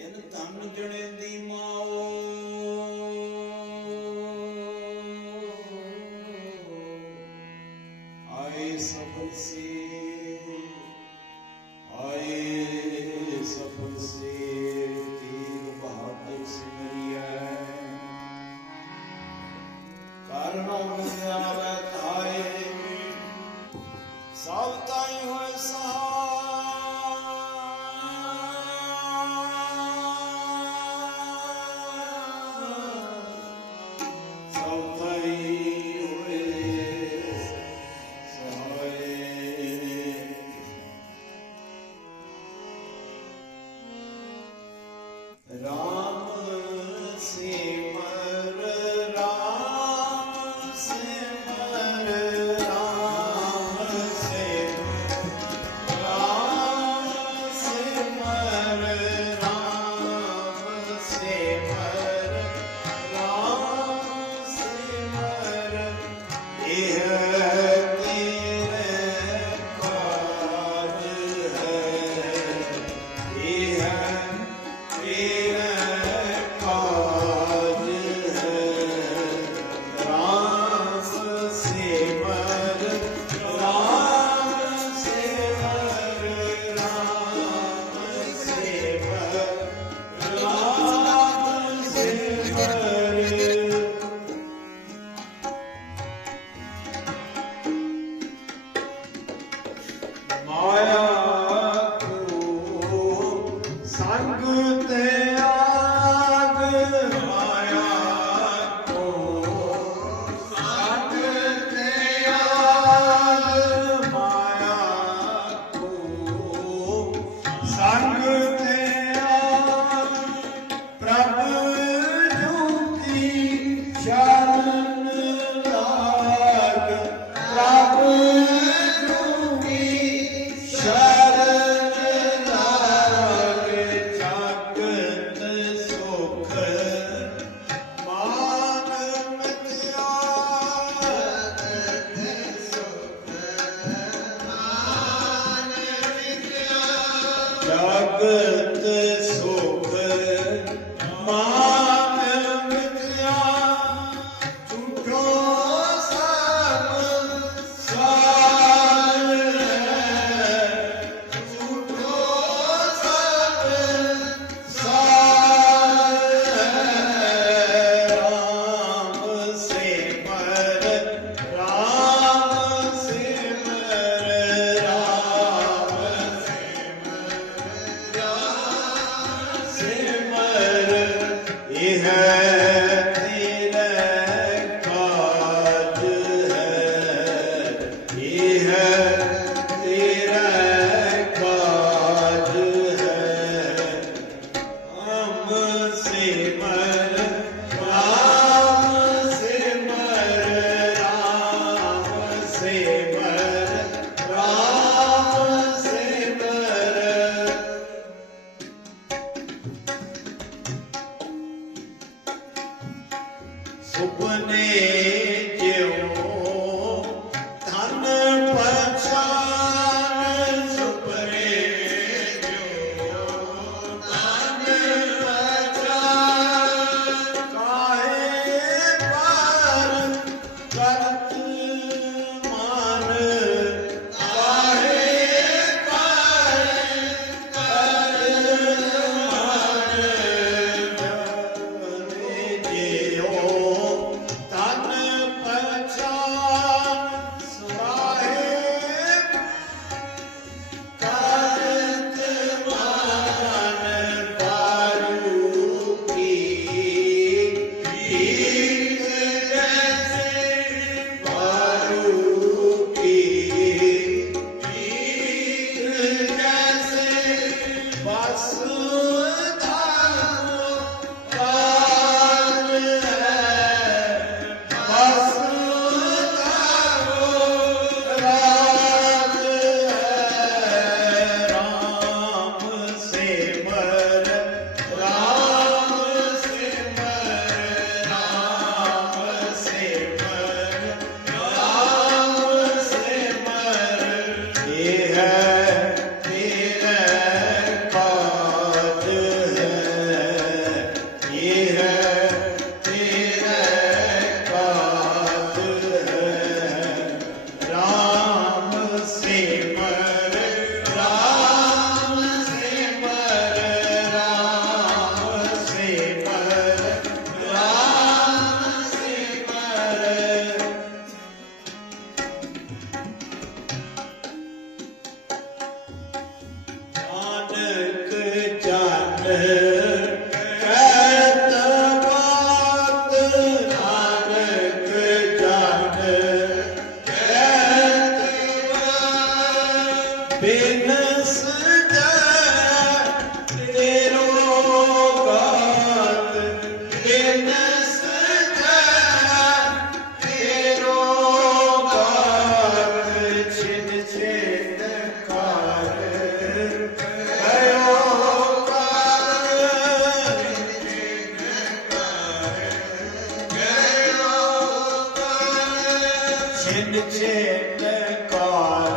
ਤਿੰਨ ਤਨ ਜਣੇ ਦੀ ਮਾਓ। ਸੁਪਨੇ Amen. in the chimney corner.